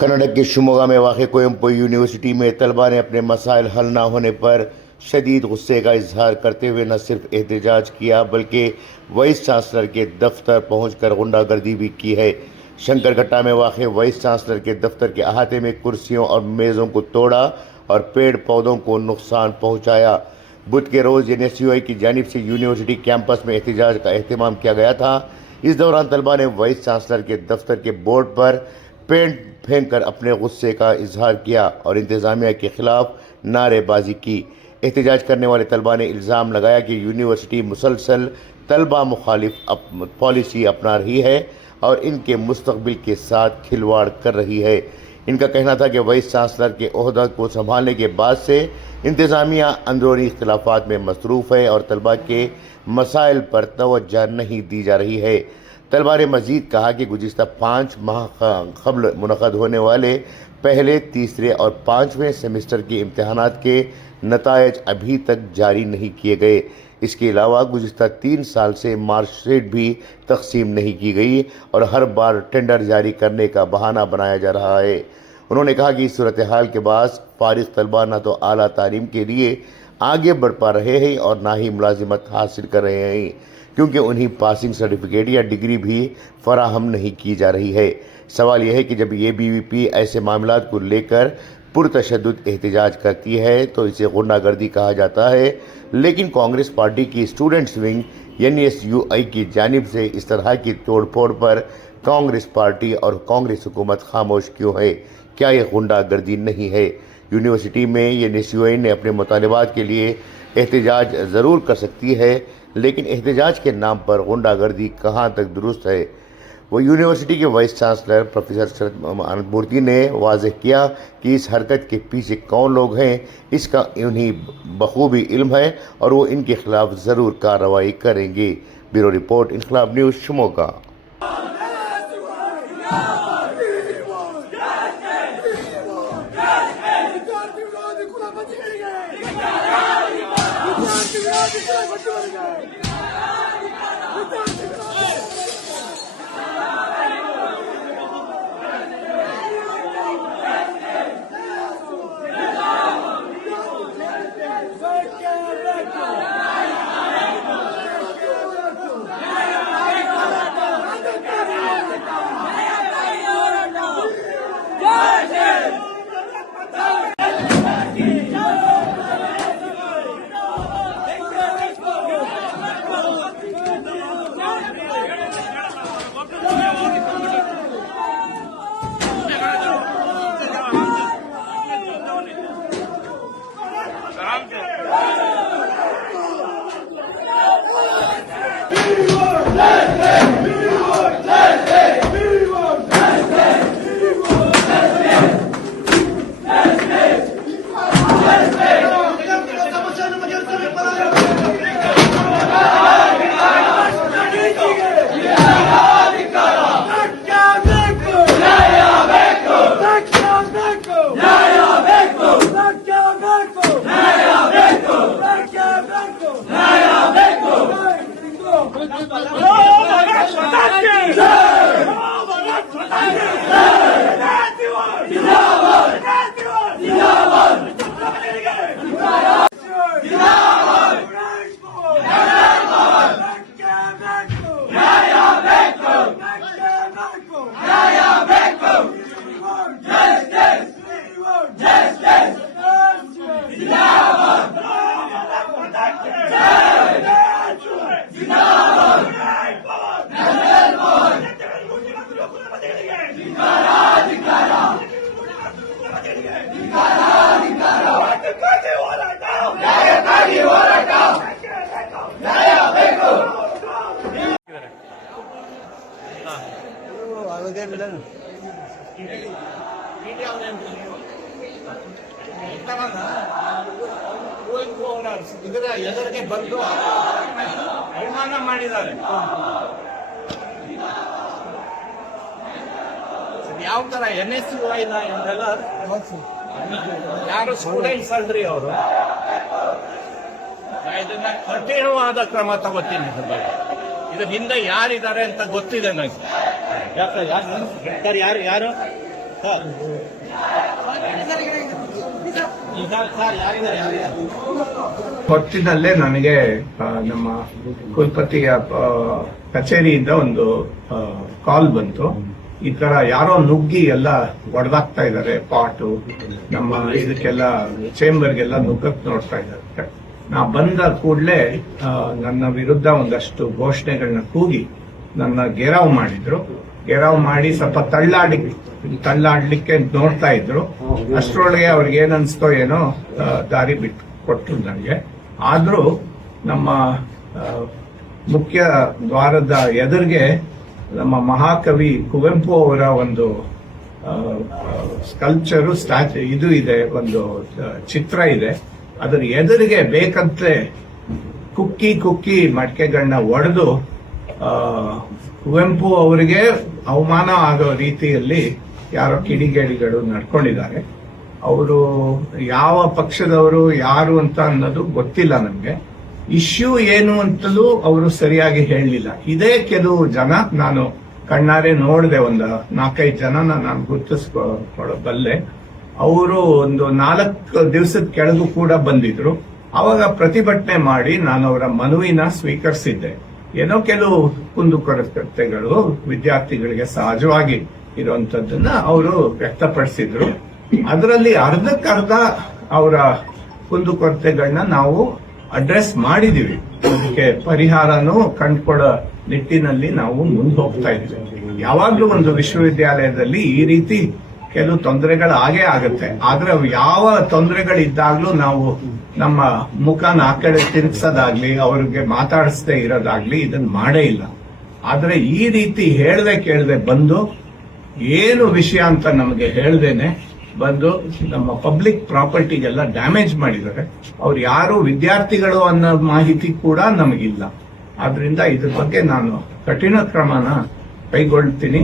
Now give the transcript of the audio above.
कर्नाटक के शिमोगा में वाक़ कोयम्बटूर यूनिवर्सिटी में तलबा ने अपने मसाइल हल न होने पर शदीद गुस्से का इजहार करते हुए न सिर्फ एहतजाज किया बल्कि वाइस चांसलर के दफ्तर पहुंचकर गुंडागर्दी भी की है। शंकरघट्टा में वाक़ वाइस चांसलर के दफ्तर के अहाते में कुर्सियों और मेज़ों को तोड़ा और पेड़ पौधों को नुकसान पहुँचाया। बुध के रोज़ NSUI की जानिब से यूनिवर्सिटी कैंपस में एहतजाज का अहतमाम किया गया था। इस दौरान तलबा ने वाइस चांसलर के दफ्तर के बोर्ड पर पेंट फेंक कर अपने गुस्से का इजहार किया और इंतज़ामिया के खिलाफ नारेबाजी की। एहतजाज करने वाले तलबा ने इल्ज़ाम लगाया कि यूनिवर्सिटी मुसलसल तलबा मुखालिफ पॉलिसी अपना रही है और इनके मुस्तकबिल के साथ खिलवाड़ कर रही है। इनका कहना था कि वाइस चांसलर के ओहदा को संभालने के बाद से इंतज़ामिया अंदरूनी इख्तिलाफात में मसरूफ़ है और तलबा के मसाइल पर तवज्जो नहीं दी जा रही है। तलबा ने मज़ीद कहा कि गुज़िश्ता 5 माह क़ब्ल मुनक़द होने वाले पहले, तीसरे और 5वें सेमेस्टर के इम्तहानात के नतायज अभी तक जारी नहीं किए गए। इसके अलावा गुज़िश्ता 3 साल से मार्कशीट भी तक़सीम नहीं की गई और हर बार टेंडर जारी करने का बहाना बनाया जा रहा है। उन्होंने कहा कि इस सूरत हाल के बाद फारिग तलबा न तो आला तालीम के लिए आगे बढ़ पा रहे हैं और ना ही मुलाजिमत हासिल कर रहे हैं, क्योंकि उन्हें पासिंग सर्टिफिकेट या डिग्री भी फराहम नहीं की जा रही है। सवाल यह है कि जब ABVP ऐसे मामलात को लेकर पुरतशद्दुद एहतजाज करती है तो इसे गुंडागर्दी कहा जाता है, लेकिन कांग्रेस पार्टी की स्टूडेंट्स विंग NSUI की जानिब से इस तरह की तोड़फोड़ पर कांग्रेस पार्टी और कांग्रेस हुकूमत खामोश क्यों है? क्या यह गुंडागर्दी नहीं है? यूनिवर्सिटी में NSUI ने अपने मुतालबात के लिए एहतजाज ज़रूर कर सकती है, लेकिन एहतजाज के नाम पर गुंडागर्दी कहाँ तक दुरुस्त है? वो यूनिवर्सिटी के वाइस चांसलर प्रोफेसर शरद आनंद मूर्ति ने वाज़ेह किया कि इस हरकत के पीछे कौन लोग हैं इसका उन्हें बखूबी इल्म है और वो इनके खिलाफ ज़रूर कार्रवाई करेंगे। ब्यूरो रिपोर्ट, इनकलाब न्यूज़, शिमोगा। ಇದರ ಎದುರಿಗೆ ಬಂದು ಅವಮಾನ ಮಾಡಿದ್ದಾರೆ. ಯಾವ ತರ NSUI ಎಂದೆಲ್ಲ ಯಾರು ಸ್ಟೂಡೆಂಟ್ಸ್ ಅಲ್ರಿ ಅವರು. ಇದನ್ನ ಕಠಿಣವಾದ ಕ್ರಮ ತಗೋತೀನಿ. ಇದ್ರ ಹಿಂದೆ ಯಾರಿದ್ದಾರೆ ಅಂತ ಗೊತ್ತಿದೆ ನನಗೆ. ಯಾರು ಹೊತ್ತಿನಲ್ಲೇ ನನಗೆ ನಮ್ಮ ಕುಲಪತಿಯ ಕಚೇರಿಯಿಂದ ಒಂದು ಕಾಲ್ ಬಂತು. ಈ ತರ ಯಾರೋ ನುಗ್ಗಿ ಎಲ್ಲ ಒಡೆದಾಕ್ತಾ ಇದ್ದಾರೆ, ಪಾಟು ನಮ್ಮ ಇದಕ್ಕೆಲ್ಲ ಚೇಂಬರ್ಗೆಲ್ಲ ನುಗ್ಗಕ್ ನೋಡ್ತಾ ಇದ್ದಾರೆ. ನಾ ಬಂದ ಕೂಡಲೇ ನನ್ನ ವಿರುದ್ಧ ಒಂದಷ್ಟು ಘೋಷಣೆಗಳನ್ನ ಕೂಗಿ ನನ್ನ ಗೆರಾವ್ ಮಾಡಿದ್ರು. ಗೆರಾವ್ ಮಾಡಿ ಸ್ವಲ್ಪ ತಳ್ಳಾಡ್ಲಿಕ್ಕೆ ನೋಡ್ತಾ ಇದ್ರು. ಅಷ್ಟರೊಳಗೆ ಅವ್ರಿಗೆ ಏನನ್ಸ್ತೋ ಏನೋ ದಾರಿ ಬಿಟ್ಟು ಕೊಟ್ಟರು ನನಗೆ. ಆದ್ರೂ ನಮ್ಮ ಮುಖ್ಯ ದ್ವಾರದ ಎದುರಿಗೆ ನಮ್ಮ ಮಹಾಕವಿ ಕುವೆಂಪು ಅವರ ಒಂದು ಸ್ಕಲ್ಪ್ಚರು ಸ್ಟ್ಯಾಚ್ಯೂ ಇದು ಇದೆ, ಒಂದು ಚಿತ್ರ ಇದೆ. ಅದರ ಎದುರಿಗೆ ಬೇಕಂತೆ ಕುಕ್ಕಿ ಮಡಿಕೆಗಳನ್ನ ಒಡೆದು ಕುವೆಂಪು ಅವರಿಗೆ ಅವಮಾನ ಆಗೋ ರೀತಿಯಲ್ಲಿ ಯಾರೋ ಕಿಡಿಗೇಡಿಗಳು ನಡ್ಕೊಂಡಿದ್ದಾರೆ. ಅವರು ಯಾವ ಪಕ್ಷದವರು ಯಾರು ಅಂತ ಅನ್ನೋದು ಗೊತ್ತಿಲ್ಲ ನಮ್ಗೆ. ಇಶ್ಯೂ ಏನು ಅಂತಲೂ ಅವರು ಸರಿಯಾಗಿ ಹೇಳಲಿಲ್ಲ. ಇದೇ ಕೆಲವು ಜನ ನಾನು ಕಣ್ಣಾರೆ ನೋಡಿದೆ, ಒಂದು 4-5 ಜನನ ನಾನು ಗುರುತಿಸ್ಕೊಳ್ಳಬಲ್ಲೆ. ಅವರು ಒಂದು 4 ದಿವಸದ ಕೆಳಗೂ ಕೂಡ ಬಂದಿದ್ರು. ಅವಾಗ ಪ್ರತಿಭಟನೆ ಮಾಡಿ ನಾನು ಅವರ ಮನವಿನ ಸ್ವೀಕರಿಸಿದ್ದೆ. ಏನೋ ಕೆಲವು ಕುಂದುಕೊರತೆಗಳು ವಿದ್ಯಾರ್ಥಿಗಳಿಗೆ ಸಹಜವಾಗಿ ಇರುವಂತದ್ದನ್ನ ಅವರು ವ್ಯಕ್ತಪಡಿಸಿದ್ರು. ಅದರಲ್ಲಿ ಅರ್ಧಕ್ಕರ್ಧ ಅವರ ಕುಂದುಕೊರತೆಗಳನ್ನ ನಾವು ಅಡ್ರೆಸ್ ಮಾಡಿದೀವಿ. ಅದಕ್ಕೆ ಪರಿಹಾರನೂ ಕಂಡುಕೊಡೋ ನಿಟ್ಟಿನಲ್ಲಿ ನಾವು ಮುಂದೆ ಹೋಗ್ತಾ ಇದ್ದೀವಿ. ಯಾವಾಗ್ಲೂ ಒಂದು ವಿಶ್ವವಿದ್ಯಾಲಯದಲ್ಲಿ ಈ ರೀತಿ ಕೆಲವು ತೊಂದರೆಗಳು ಆಗೇ ಆಗುತ್ತೆ. ಆದ್ರೆ ಯಾವ ತೊಂದರೆಗಳಿದ್ದಾಗ್ಲೂ ನಾವು ನಮ್ಮ ಮುಖನ ಆ ಕಡೆ ತಿರುಗಿಸೋದಾಗ್ಲಿ, ಅವ್ರಿಗೆ ಮಾತಾಡಿಸದೆ ಇರೋದಾಗ್ಲಿ ಇದನ್ನ ಮಾಡೇ ಇಲ್ಲ. ಆದ್ರೆ ಈ ರೀತಿ ಕೇಳದೆ ಬಂದು ಏನು ವಿಷಯ ಅಂತ ನಮಗೆ ಹೇಳ್ದೇನೆ ಬಂದು ನಮ್ಮ ಪಬ್ಲಿಕ್ ಪ್ರಾಪರ್ಟಿಗೆಲ್ಲ ಡ್ಯಾಮೇಜ್ ಮಾಡಿದ್ದಾರೆ. ಅವ್ರು ಯಾರು ವಿದ್ಯಾರ್ಥಿಗಳು ಅನ್ನೋ ಮಾಹಿತಿ ಕೂಡ ನಮಗಿಲ್ಲ. ಆದ್ರಿಂದ ಇದ್ರ ಬಗ್ಗೆ ನಾನು ಕಠಿಣ ಕ್ರಮನ ಕೈಗೊಳ್ತೀನಿ.